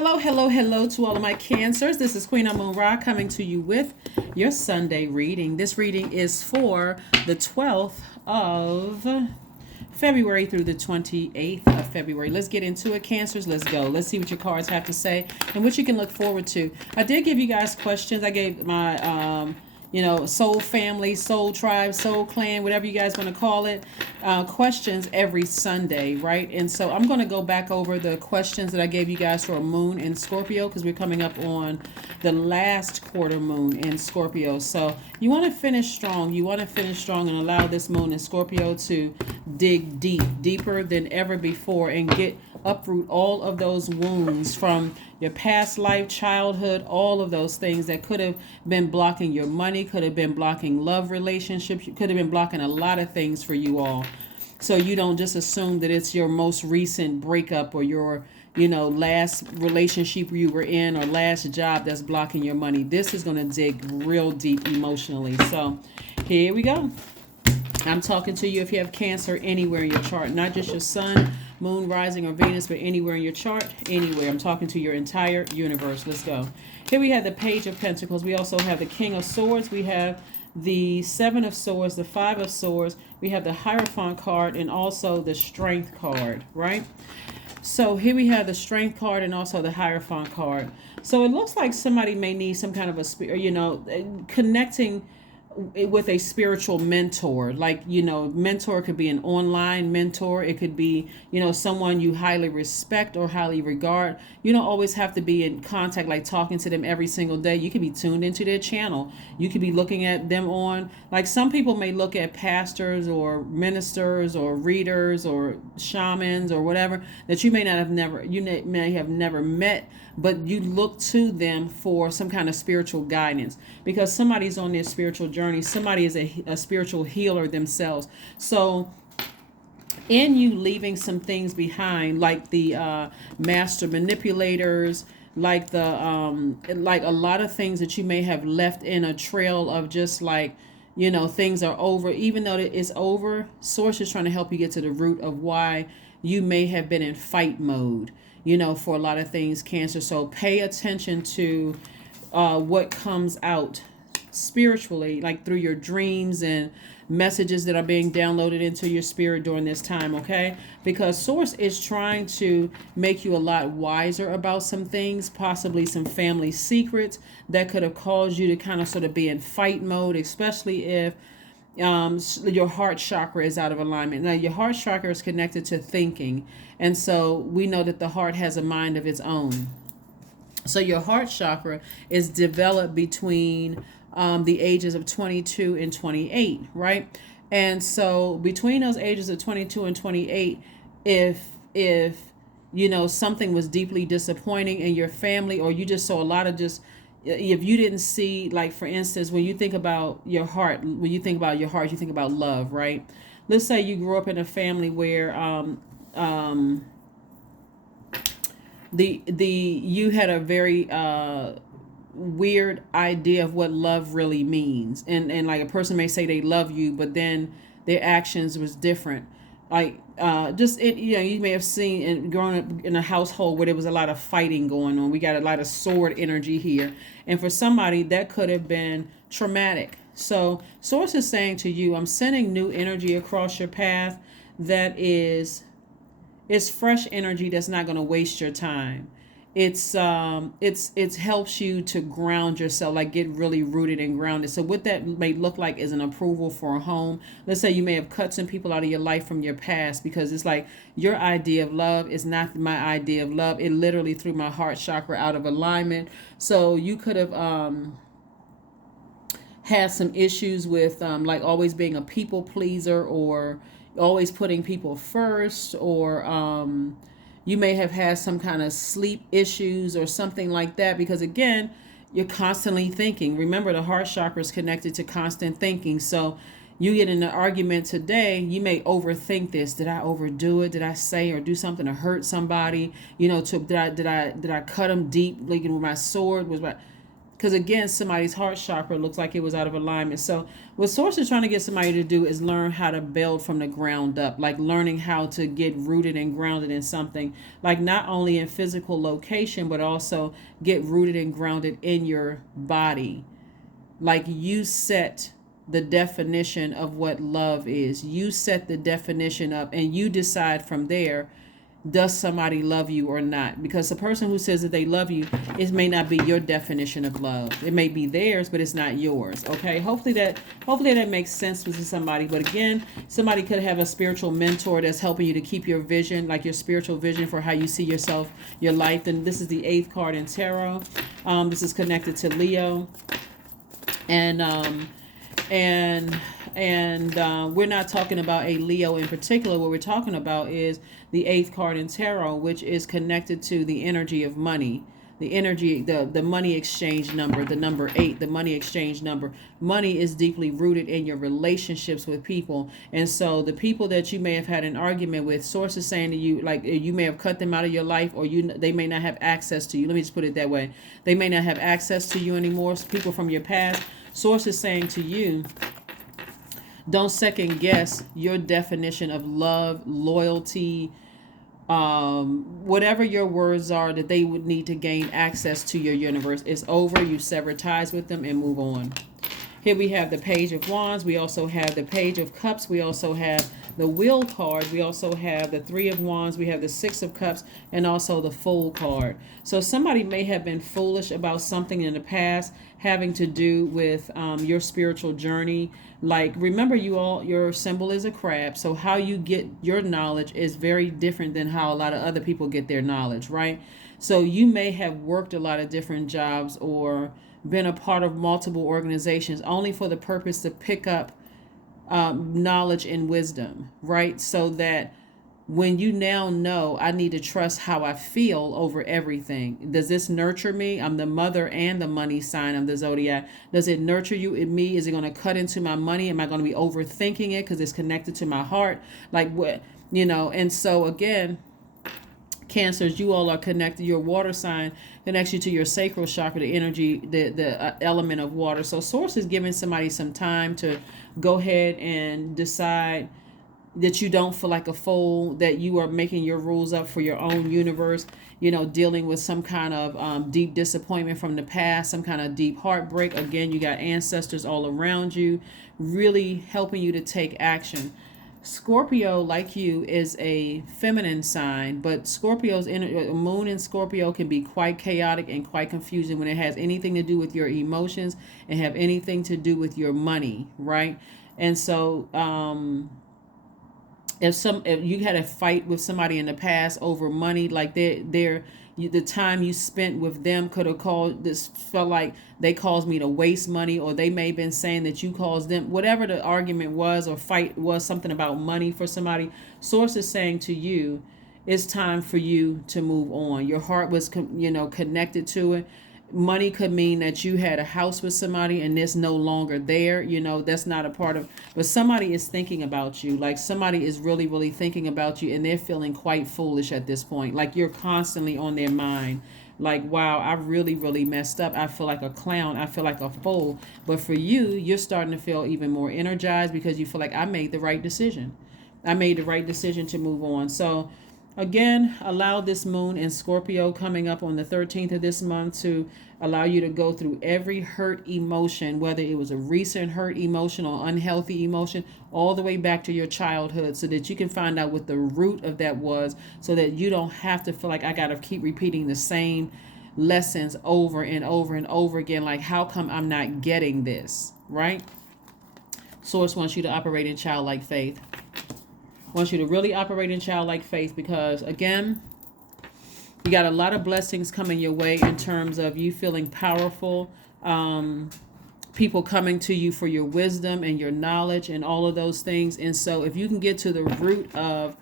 Hello, hello, hello to all of my cancers. This is Queen Amun Ra coming to you with your Sunday reading. This reading is for the 12th of February through the 28th of February. Let's get into it, Cancers. Let's go. Let's see what your cards have to say and what you can look forward to. I did give you guys questions. I gave my soul family, soul tribe, soul clan, whatever you guys want to call it, questions every Sunday, right? And so I'm going to go back over the questions that I gave you guys for a moon in Scorpio because we're coming up on the last quarter moon in Scorpio. So you want to finish strong. You want to finish strong and allow this moon in Scorpio to dig deep, deeper than ever before, and uproot all of those wounds from your past life, childhood, all of those things that could have been blocking your money, could have been blocking love relationships, could have been blocking a lot of things for you all. So you don't just assume that it's your most recent breakup or your last relationship you were in or last job that's blocking your money. This is going to dig real deep emotionally. So here we go. I'm talking to you if you have Cancer anywhere in your chart, not just your sun, moon, rising, or Venus, but anywhere in your chart, anywhere. I'm talking to your entire universe. Let's go. Here we have the Page of Pentacles. We also have the King of Swords. We have the Seven of Swords, the Five of Swords. We have the Hierophant card and also the Strength card, right? So here we have the Strength card and also the Hierophant card. So it looks like somebody may need some kind of connecting with a spiritual mentor. Like, mentor could be an online mentor. It could be, someone you highly respect or highly regard. You don't always have to be in contact, like talking to them every single day. You could be tuned into their channel. You could be looking at them on, like, some people may look at pastors or ministers or readers or shamans or whatever that you may have never met, but you look to them for some kind of spiritual guidance because somebody's on their spiritual journey. Somebody is a spiritual healer themselves. So in you leaving some things behind, like the master manipulators, like like a lot of things that you may have left in a trail of just like, things are over. Even though it is over, source is trying to help you get to the root of why you may have been in fight mode, for a lot of things, Cancer. So pay attention to what comes out spiritually, like through your dreams and messages that are being downloaded into your spirit during this time, okay? Because source is trying to make you a lot wiser about some things, possibly some family secrets that could have caused you to kind of sort of be in fight mode, especially if your heart chakra is out of alignment. Now, your heart chakra is connected to thinking, and so we know that the heart has a mind of its own. So your heart chakra is developed between the ages of 22 and 28, right? And so between those ages of 22 and 28, if something was deeply disappointing in your family, or you just saw a lot of just, if you didn't see, like, for instance, when you think about your heart, you think about love, right? Let's say you grew up in a family where the you had a very weird idea of what love really means, and like a person may say they love you, but then their actions was different. Like just it, you may have seen and grown up in a household where there was a lot of fighting going on. We got a lot of sword energy here, and for somebody that could have been traumatic. So source is saying to you, I'm sending new energy across your path that is fresh energy that's not going to waste your time. It's helps you to ground yourself, like get really rooted and grounded. So what that may look like is an approval for a home. Let's say you may have cut some people out of your life from your past because it's like your idea of love is not my idea of love. It literally threw my heart chakra out of alignment. So you could have had some issues with like always being a people pleaser, or always putting people first, or you may have had some kind of sleep issues or something like that, because again, you're constantly thinking. Remember, the heart chakra is connected to constant thinking. So you get in an argument today, you may overthink this. Did I overdo it? Did I say or do something to hurt somebody? Did I cut them deep, like with my sword? Was my Because again, somebody's heart chakra looks like it was out of alignment. So what Source is trying to get somebody to do is learn how to build from the ground up, like learning how to get rooted and grounded in something, like not only in physical location, but also get rooted and grounded in your body. Like you set the definition of what love is. You set the definition up and you decide from there, does somebody love you or not? Because the person who says that they love you, it may not be your definition of love. It may be theirs, but it's not yours. Okay. Hopefully that makes sense to somebody. But again, somebody could have a spiritual mentor that's helping you to keep your vision, like your spiritual vision for how you see yourself, your life. And this is the 8th card in tarot. This is connected to Leo. And we're not talking about a Leo in particular. What we're talking about is the 8th card in tarot, which is connected to the energy of money, the energy, the money exchange number, the number 8, the money exchange number. Money is deeply rooted in your relationships with people. And so the people that you may have had an argument with, Source is saying to you, like you may have cut them out of your life, or they may not have access to you. Let me just put it that way. They may not have access to you anymore. People from your past. Source is saying to you, don't second guess your definition of love, loyalty, whatever your words are that they would need to gain access to your universe. It's over. You sever ties with them and move on. Here we have the Page of Wands. We also have the Page of Cups. We also have the Wheel card. We also have the 3 of Wands. We have the 6 of Cups and also the Fool card. So somebody may have been foolish about something in the past having to do with your spiritual journey. Like, remember, your symbol is a crab. So how you get your knowledge is very different than how a lot of other people get their knowledge, right? So you may have worked a lot of different jobs or been a part of multiple organizations only for the purpose to pick up knowledge and wisdom, right? So that when you now know, I need to trust how I feel over everything. Does this nurture me? I'm the mother and the money sign of the Zodiac. Does it nurture you in me? Is it going to cut into my money? Am I going to be overthinking it because it's connected to my heart? Like what, and so again, Cancers, you all are connected. Your water sign connects you to your sacral chakra, the energy, the element of water. So Source is giving somebody some time to go ahead and decide that you don't feel like a fool, that you are making your rules up for your own universe, dealing with some kind of deep disappointment from the past, some kind of deep heartbreak. Again, you got ancestors all around you, really helping you to take action. Scorpio, like you, is a feminine sign, but Scorpio's moon in Scorpio can be quite chaotic and quite confusing when it has anything to do with your emotions and have anything to do with your money, right? And so if you had a fight with somebody in the past over money, like the time you spent with them could have felt like they caused me to waste money, or they may have been saying that you caused them, whatever the argument was or fight was, something about money for somebody. Source is saying to you, it's time for you to move on. Your heart was connected to it. Money could mean that you had a house with somebody and it's no longer there. That's not a part of, but somebody is thinking about you. Like somebody is really, really thinking about you, and they're feeling quite foolish at this point. Like you're constantly on their mind. Like, wow, I really, really messed up. I feel like a clown. I feel like a fool. But for you, you're starting to feel even more energized because you feel like I made the right decision. I made the right decision to move on. So again, allow this moon in Scorpio coming up on the 13th of this month to allow you to go through every hurt emotion, whether it was a recent hurt emotion or unhealthy emotion, all the way back to your childhood, so that you can find out what the root of that was, so that you don't have to feel like I got to keep repeating the same lessons over and over and over again. Like, how come I'm not getting this, right? Source wants you to operate in childlike faith. Wants you to really operate in childlike faith because, again, you got a lot of blessings coming your way in terms of you feeling powerful, people coming to you for your wisdom and your knowledge and all of those things. And so if you can get to the root of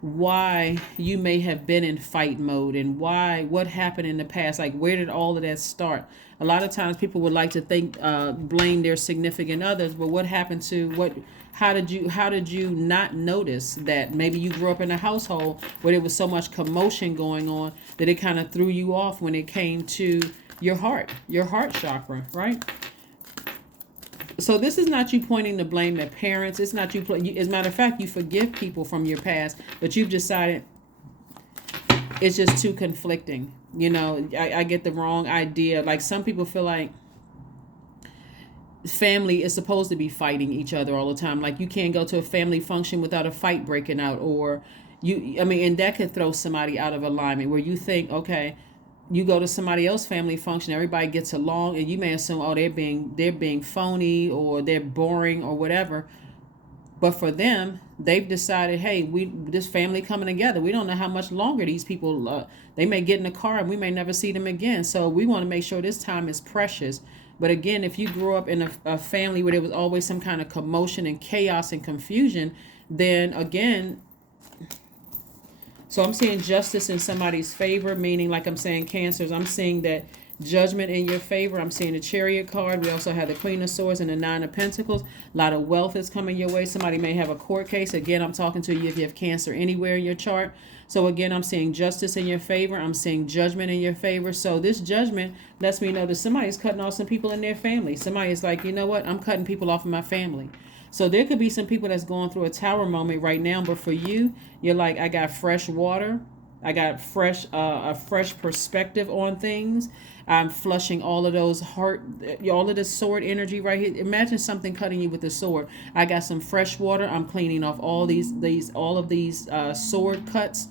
why you may have been in fight mode and what happened in the past, like where did all of that start? A lot of times people would like to blame their significant others, but what happened to how did you not notice that? Maybe you grew up in a household where there was so much commotion going on that it kind of threw you off when it came to your heart chakra, right? So this is not you pointing the blame at parents. It's not as a matter of fact, you forgive people from your past, but you've decided it's just too conflicting. I get the wrong idea. Like, some people feel like family is supposed to be fighting each other all the time. Like, you can't go to a family function without a fight breaking out, or and that could throw somebody out of alignment, where you think, okay, you go to somebody else's family function, everybody gets along, and you may assume, oh, they're being phony, or they're boring, or whatever. But for them, they've decided, hey, this family coming together, we don't know how much longer these people, they may get in a car and we may never see them again. So we want to make sure this time is precious. But again, if you grew up in a family where there was always some kind of commotion and chaos and confusion, then again, so I'm seeing justice in somebody's favor, meaning, like I'm saying, Cancers, I'm seeing that judgment in your favor. I'm seeing the Chariot card. We also have the Queen of Swords and the Nine of Pentacles. A lot of wealth is coming your way. Somebody may have a court case. Again, I'm talking to you if you have Cancer anywhere in your chart. So again, I'm seeing justice in your favor. I'm seeing judgment in your favor. So this judgment lets me know that somebody's cutting off some people in their family. Somebody is like, you know what? I'm cutting people off in my family. So there could be some people that's going through a tower moment right now. But for you, you're like, I got fresh water. I got a fresh perspective on things. I'm flushing all of those all of the sword energy right here. Imagine something cutting you with a sword. I got some fresh water. I'm cleaning off all of these sword cuts.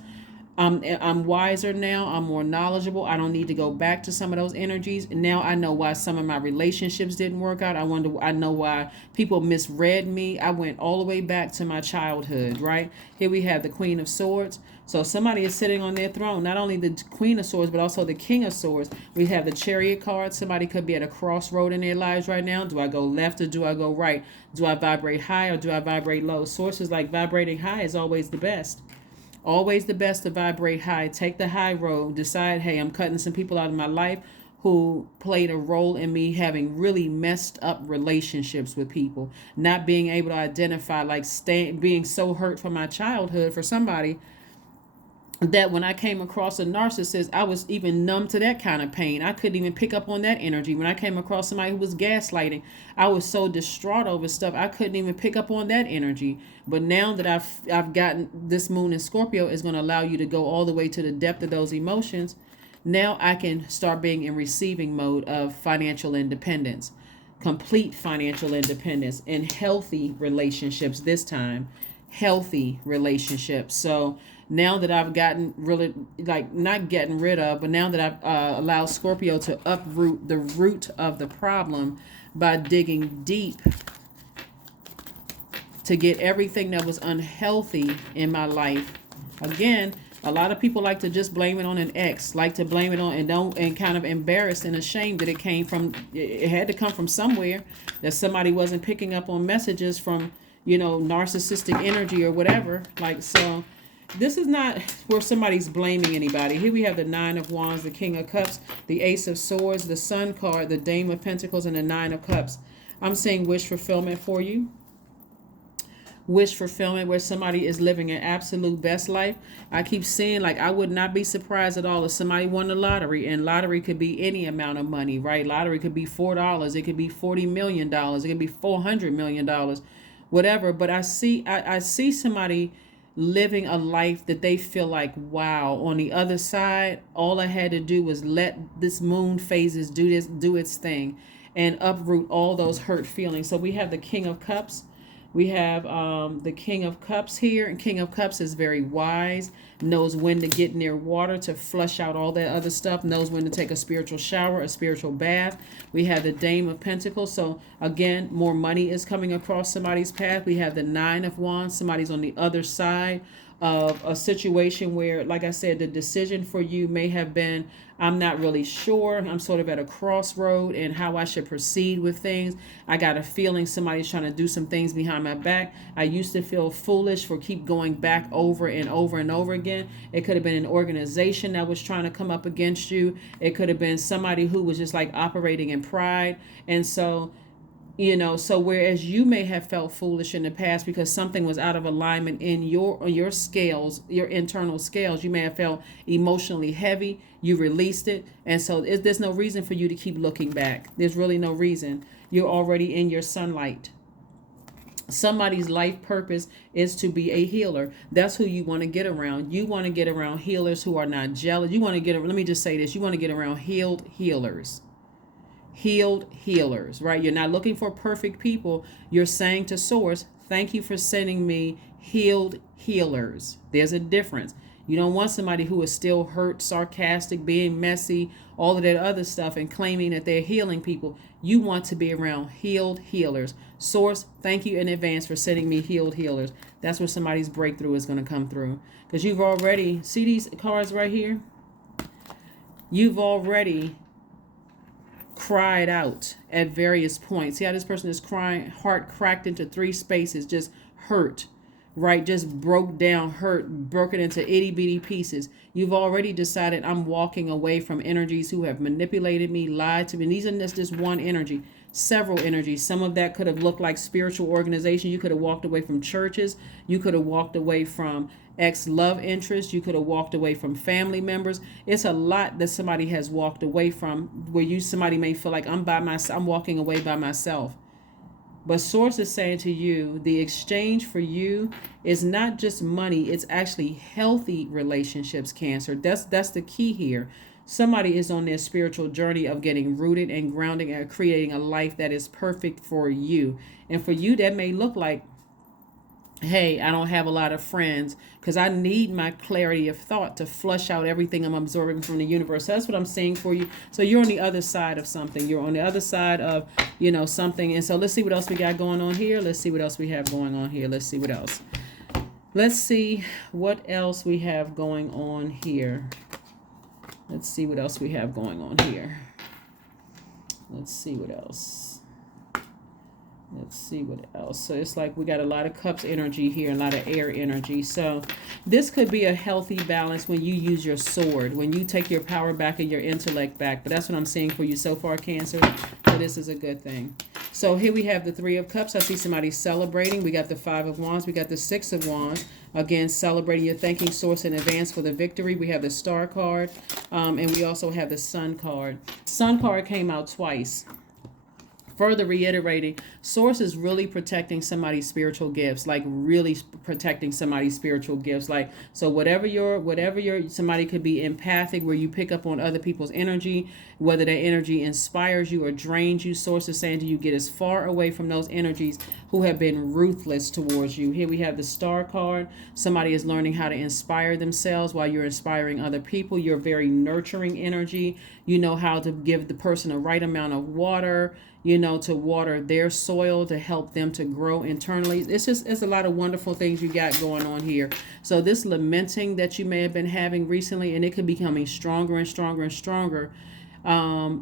I'm wiser now. I'm more knowledgeable. I don't need to go back to some of those energies. Now I know why some of my relationships didn't work out. I know why people misread me. I went all the way back to my childhood, right? Here we have the Queen of Swords. So somebody is sitting on their throne, not only the Queen of Swords, but also the King of Swords. We have the Chariot card. Somebody could be at a crossroad in their lives right now. Do I go left or do I go right? Do I vibrate high or do I vibrate low? Sources like vibrating high is always the best. Always the best to vibrate high. Take the high road. Decide, hey, I'm cutting some people out of my life who played a role in me having really messed up relationships with people. Not being able to identify, like being so hurt from my childhood for somebody that when I came across a narcissist, I was even numb to that kind of pain. I couldn't even pick up on that energy. When I came across somebody who was gaslighting, I was so distraught over stuff, I couldn't even pick up on that energy. But now that I've gotten this moon in Scorpio is going to allow you to go all the way to the depth of those emotions. Now I can start being in receiving mode of financial independence, complete financial independence, and healthy relationships this time. Healthy relationships. So now that I've gotten really, like, not getting rid of, but now that I've allowed Scorpio to uproot the root of the problem by digging deep to get everything that was unhealthy in my life. Again, a lot of people like to just blame it on an ex, like to blame it on and kind of embarrassed and ashamed that it had to come from somewhere, that somebody wasn't picking up on messages from, narcissistic energy or whatever. Like, so this is not where somebody's blaming anybody. Here we have the Nine of Wands, the King of Cups, the Ace of Swords, the Sun card, the Dame of Pentacles, and the Nine of Cups. I'm saying wish fulfillment for you. Wish fulfillment where somebody is living an absolute best life. I keep saying, like, I would not be surprised at all if somebody won the lottery, and lottery could be any amount of money, right? Lottery could be $4. It could be $40 million. It could be $400 million, whatever. But I see somebody living a life that they feel like, wow, on the other side, all I had to do was let this moon phases do its thing and uproot all those hurt feelings. So we have the King of Cups. We have the King of Cups here, and King of Cups is very wise, knows when to get near water to flush out all that other stuff, knows when to take a spiritual shower, a spiritual bath. We have the Dame of Pentacles. So again, more money is coming across somebody's path. We have the Nine of Wands. Somebody's on the other side of a situation where, like I said, the decision for you may have been, I'm not really sure. I'm sort of at a crossroad and how I should proceed with things. I got a feeling somebody's trying to do some things behind my back. I used to feel foolish for keep going back over and over and over again. It could have been an organization that was trying to come up against you. It could have been somebody who was just like operating in pride. And so So whereas you may have felt foolish in the past because something was out of alignment in your scales, your internal scales, you may have felt emotionally heavy. You released it, and so there's no reason for you to keep looking back. There's really no reason. You're already in your sunlight. Somebody's life purpose is to be a healer. That's who you want to get around. You want to get around healers who are not jealous. You want to get, let me just say this, you want to get around healed healers. Healed healers, right? You're not looking for perfect people. You're saying to Source, thank you for sending me healed healers. There's a difference. You don't want somebody who is still hurt, sarcastic, being messy, all of that other stuff, and claiming that they're healing people. You want to be around healed healers. Source, thank you in advance for sending me healed healers. That's where somebody's breakthrough is going to come through. Because you've already, see these cards right here? You've already cried out at various points. See how this person is crying, heart cracked into 3 spaces, just hurt, right? Just broke down, hurt, broken into itty bitty pieces. You've already decided, I'm walking away from energies who have manipulated me, lied to me. And these are just one energy, several energies. Some of that could have looked like spiritual organization. You could have walked away from churches. You could have walked away from ex-love interest. You could have walked away from family members. It's a lot that somebody has walked away from, where somebody may feel like I'm walking away by myself. But Source is saying to you, the exchange for you is not just money, it's actually healthy relationships, Cancer. That's the key here. Somebody is on their spiritual journey of getting rooted and grounding and creating a life that is perfect for you. And for you, that may look like, hey, I don't have a lot of friends because I need my clarity of thought to flush out everything I'm absorbing from the universe. So that's what I'm saying for you. So you're on the other side of something. You're on the other side of, something. And so let's see what else we got going on here. Let's see what else we have going on here. Let's see what else. Let's see what else we have going on here. Let's see what else we have going on here. Let's see what else. Let's see what else. So it's like we got a lot of cups energy here, a lot of air energy. So this could be a healthy balance when you use your sword, when you take your power back and your intellect back. But that's what I'm seeing for you so far, Cancer. So this is a good thing. So here we have the 3 of Cups. I see somebody celebrating. We got the 5 of Wands. We got the 6 of Wands. Again, celebrating. You're thanking Source in advance for the victory. We have the Star card. And we also have the Sun card. Sun card came out twice. Further reiterating, Source is really protecting somebody's spiritual gifts, like really protecting somebody's spiritual gifts. Like, so whatever your somebody could be empathic, where you pick up on other people's energy, whether that energy inspires you or drains you. Source is saying to you, get as far away from those energies who have been ruthless towards you. Here we have the Star card. Somebody is learning how to inspire themselves while you're inspiring other people. You're very nurturing energy. You know how to give the person a right amount of water, to water their soil, to help them to grow internally. It's a lot of wonderful things you got going on here. So this lamenting that you may have been having recently, and it could be becoming stronger and stronger and stronger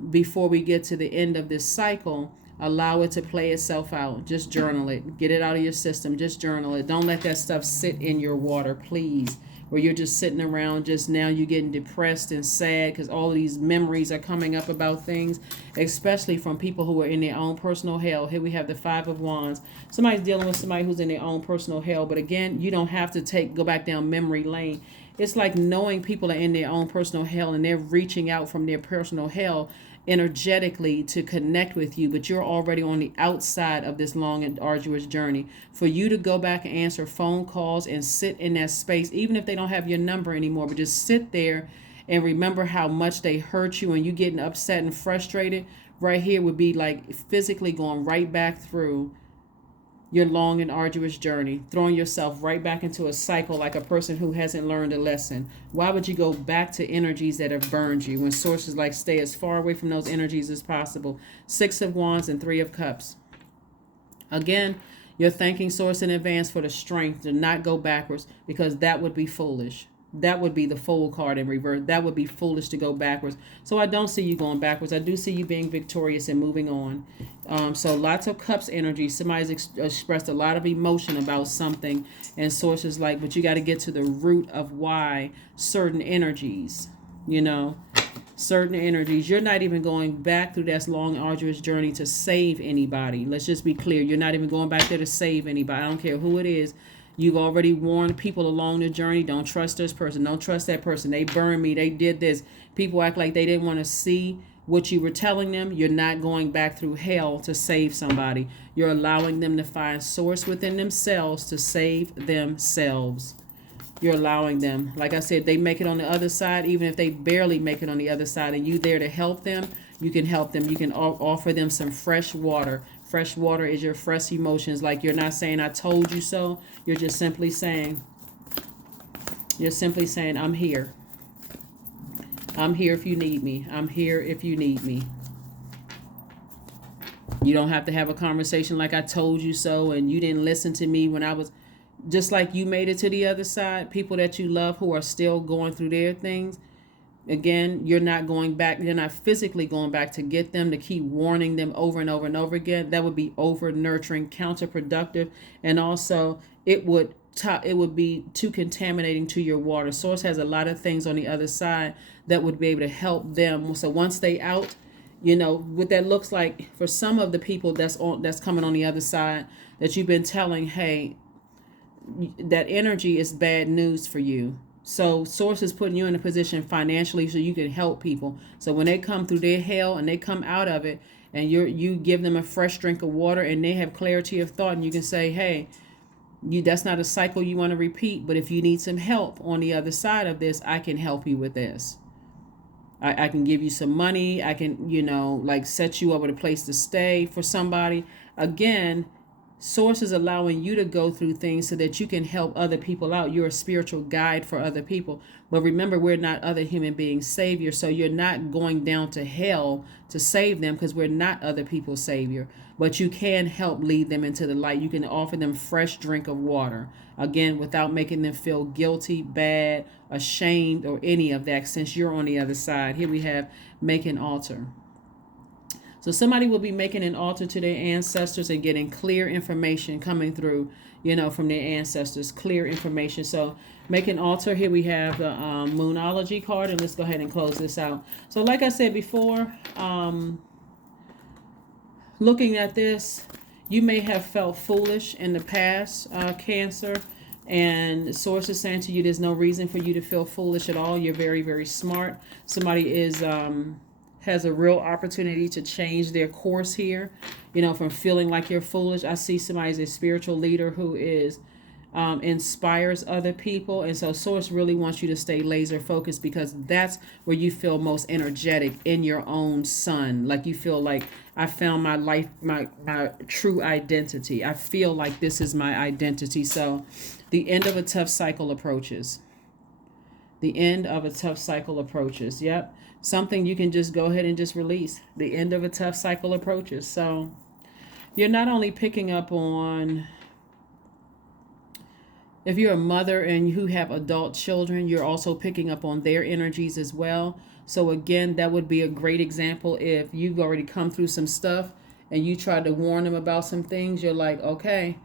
before we get to the end of this cycle. Allow it to play itself out. Just journal it. Get it out of your system. Just journal it. Don't let that stuff sit in your water, please. Where you're just sitting around, just now you're getting depressed and sad because all of these memories are coming up about things, especially from people who are in their own personal hell. Here we have the 5 of Wands. Somebody's dealing with somebody who's in their own personal hell. But again, you don't have to go back down memory lane. It's like knowing people are in their own personal hell and they're reaching out from their personal hell energetically to connect with you, but you're already on the outside of this long and arduous journey. For you to go back and answer phone calls and sit in that space, even if they don't have your number anymore, but just sit there and remember how much they hurt you and you getting upset and frustrated, right here would be like physically going right back through your long and arduous journey, throwing yourself right back into a cycle like a person who hasn't learned a lesson. Why would you go back to energies that have burned you when sources like stay as far away from those energies as possible? 6 of Wands and 3 of Cups. Again, you're thanking Source in advance for the strength to not go backwards, because that would be foolish. That would be the Fool card in reverse. That would be foolish to go backwards. So I don't see you going backwards. I do see you being victorious and moving on. So lots of Cups energy. Somebody's expressed a lot of emotion about something. And Source is like, but you got to get to the root of why certain energies, certain energies. You're not even going back through that long, arduous journey to save anybody. Let's just be clear. You're not even going back there to save anybody. I don't care who it is. You've already warned people along the journey. Don't trust this person. Don't trust that person. They burned me. They did this. People act like they didn't want to see what you were telling them. You're not going back through hell to save somebody. You're allowing them to find source within themselves to save themselves. You're allowing them. Like I said, they make it on the other side. Even if they barely make it on the other side and you there to help them, you can help them. You can offer them some fresh water. Fresh water is your fresh emotions. Like, you're not saying I told you so. You're just simply saying, I'm here. I'm here if you need me. I'm here if you need me. You don't have to have a conversation like I told you so and you didn't listen to me when I was, just like you made it to the other side. People that you love who are still going through their things, again, you're not going back. You're not physically going back to get them, to keep warning them over and over and over again. That would be over nurturing, counterproductive, and also it would be too contaminating to your water. Source has a lot of things on the other side that would be able to help them. So once they out, what that looks like for some of the people that's coming on the other side, that you've been telling, hey, that energy is bad news for you. So source is putting you in a position financially so you can help people. So when they come through their hell and they come out of it, and you give them a fresh drink of water and they have clarity of thought, and you can say, hey, that's not a cycle you want to repeat, but if you need some help on the other side of this, I can help you with this. I can give you some money. I can, like set you up with a place to stay for somebody. Again, source is allowing you to go through things so that you can help other people out. You're a spiritual guide for other people. But remember, we're not other human beings' savior. So you're not going down to hell to save them, because we're not other people's savior. But you can help lead them into the light. You can offer them fresh drink of water. Again, without making them feel guilty, bad, ashamed, or any of that, since you're on the other side. Here we have make an altar. So somebody will be making an altar to their ancestors and getting clear information coming through, from their ancestors, clear information. So make an altar. Here we have the Moonology card, and let's go ahead and close this out. So like I said before, looking at this, you may have felt foolish in the past, Cancer, and source is saying to you, there's no reason for you to feel foolish at all. You're very, very smart. Somebody has a real opportunity to change their course here, from feeling like you're foolish. I see somebody as a spiritual leader who is inspires other people, and so source really wants you to stay laser focused, because that's where you feel most energetic in your own sun. Like you feel like, I found my life, my true identity. I feel like this is my identity. So the end of a tough cycle approaches. The end of a tough cycle approaches. Yep. Something you can just go ahead and just release. The end of a tough cycle approaches. So you're not only picking up on, if you're a mother and who have adult children, you're also picking up on their energies as well. So again, that would be a great example. If you've already come through some stuff and you tried to warn them about some things, you're like, okay,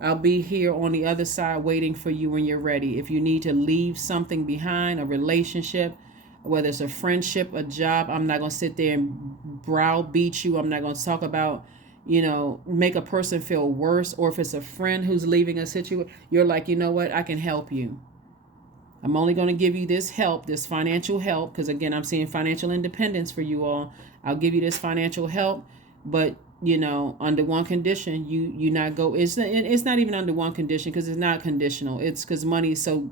I'll be here on the other side waiting for you when you're ready. If you need to leave something behind, a relationship, whether it's a friendship, a job, I'm not going to sit there and browbeat you. I'm not going to talk about, make a person feel worse. Or if it's a friend who's leaving a situation, you're like, you know what, I can help you. I'm only going to give you this help, this financial help, because again, I'm seeing financial independence for you all. I'll give you this financial help, but under one condition, you not go. It's not even under one condition, because it's not conditional. It's because money is so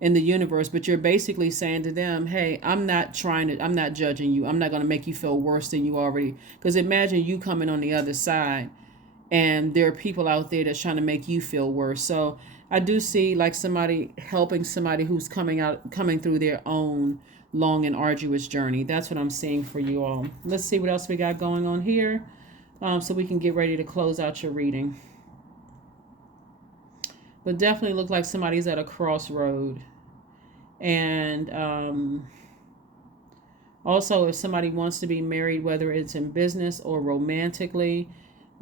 in the universe. But you're basically saying to them, hey, I'm not judging you. I'm not going to make you feel worse than you already. Because imagine you coming on the other side, and there are people out there that's trying to make you feel worse. So I do see like somebody helping somebody who's coming through their own long and arduous journey. That's what I'm seeing for you all. Let's see what else we got going on here, so we can get ready to close out your reading. But definitely look like somebody's at a crossroad. And also, if somebody wants to be married, whether it's in business or romantically,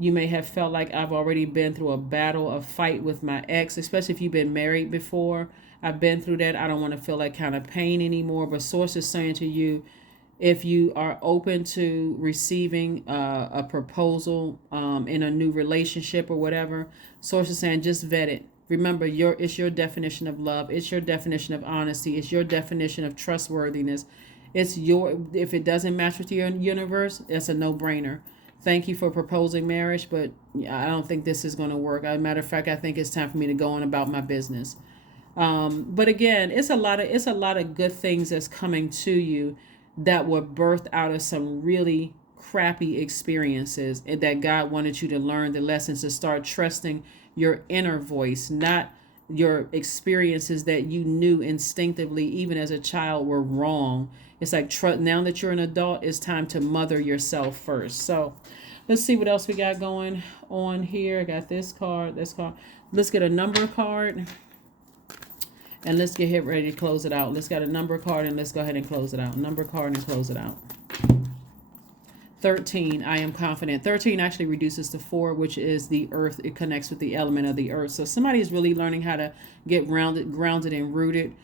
You may have felt like I've already been through a battle, a fight with my ex, especially if you've been married before. I've been through that. I don't want to feel that kind of pain anymore. But Source is saying to you, if you are open to receiving a proposal in a new relationship or whatever, Source is saying just vet it. Remember, it's your definition of love. It's your definition of honesty. It's your definition of trustworthiness. If it doesn't match with your universe, that's a no-brainer. Thank you for proposing marriage, but I don't think this is going to work. As a matter of fact, I think it's time for me to go on about my business. But again, it's a lot of good things that's coming to you that were birthed out of some really crappy experiences, and that God wanted you to learn the lessons, to start trusting your inner voice, not your experiences that you knew instinctively even as a child were wrong. It's like now that you're an adult, it's time to mother yourself first. So let's see what else we got going on here. I got this card. Let's get a number card. And let's get ready to close it out. Let's get a number card and let's go ahead and close it out. Number card and close it out. 13, I am confident. 13 actually reduces to 4, which is the earth. It connects with the element of the earth. So somebody is really learning how to get grounded and rooted,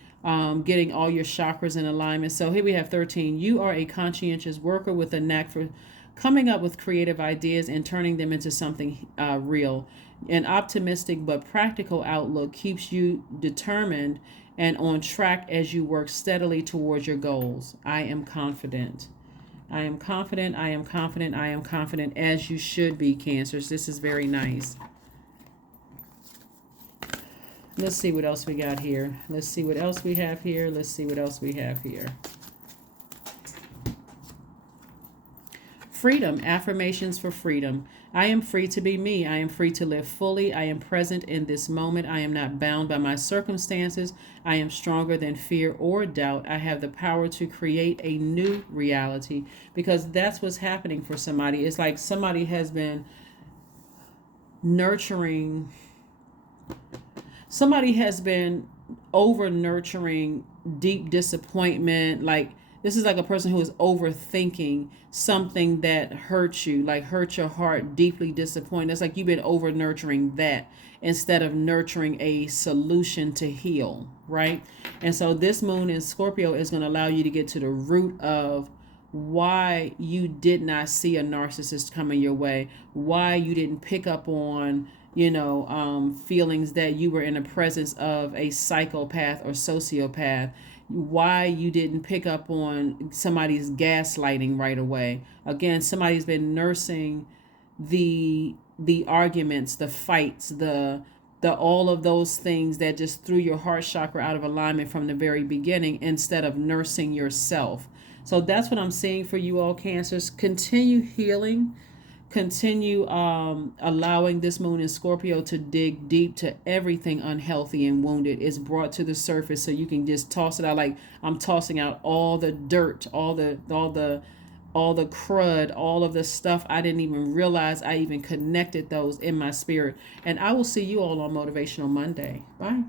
getting all your chakras in alignment. So here we have 13. You are a conscientious worker with a knack for coming up with creative ideas and turning them into something real. An optimistic but practical outlook keeps you determined and on track as you work steadily towards your goals. I am confident. I am confident. I am confident. I am confident, as you should be, Cancers. This is very nice. Let's see what else we got here. Let's see what else we have here. Let's see what else we have here. Freedom, affirmations for freedom. I am free to be me. I am free to live fully. I am present in this moment. I am not bound by my circumstances. I am stronger than fear or doubt. I have the power to create a new reality, because that's what's happening for somebody. It's like somebody has been nurturing, somebody has been over nurturing deep disappointment. Like, this is like a person who is overthinking something that hurt you, like hurt your heart, deeply disappointed. It's like you've been over nurturing that instead of nurturing a solution to heal, right? And so this moon in Scorpio is going to allow you to get to the root of why you did not see a narcissist coming your way, why you didn't pick up on feelings that you were in the presence of a psychopath or sociopath, why you didn't pick up on somebody's gaslighting right away. Again, somebody's been nursing the arguments, the fights, the all of those things that just threw your heart chakra out of alignment from the very beginning, instead of nursing yourself. So that's what I'm seeing for you all, Cancers. Continue healing. Continue allowing this moon in Scorpio to dig deep to everything unhealthy and wounded is brought to the surface, so you can just toss it out. Like I'm tossing out all the dirt, all the crud, all of the stuff I didn't even realize I even connected those in my spirit. And I will see you all on Motivational Monday. Bye.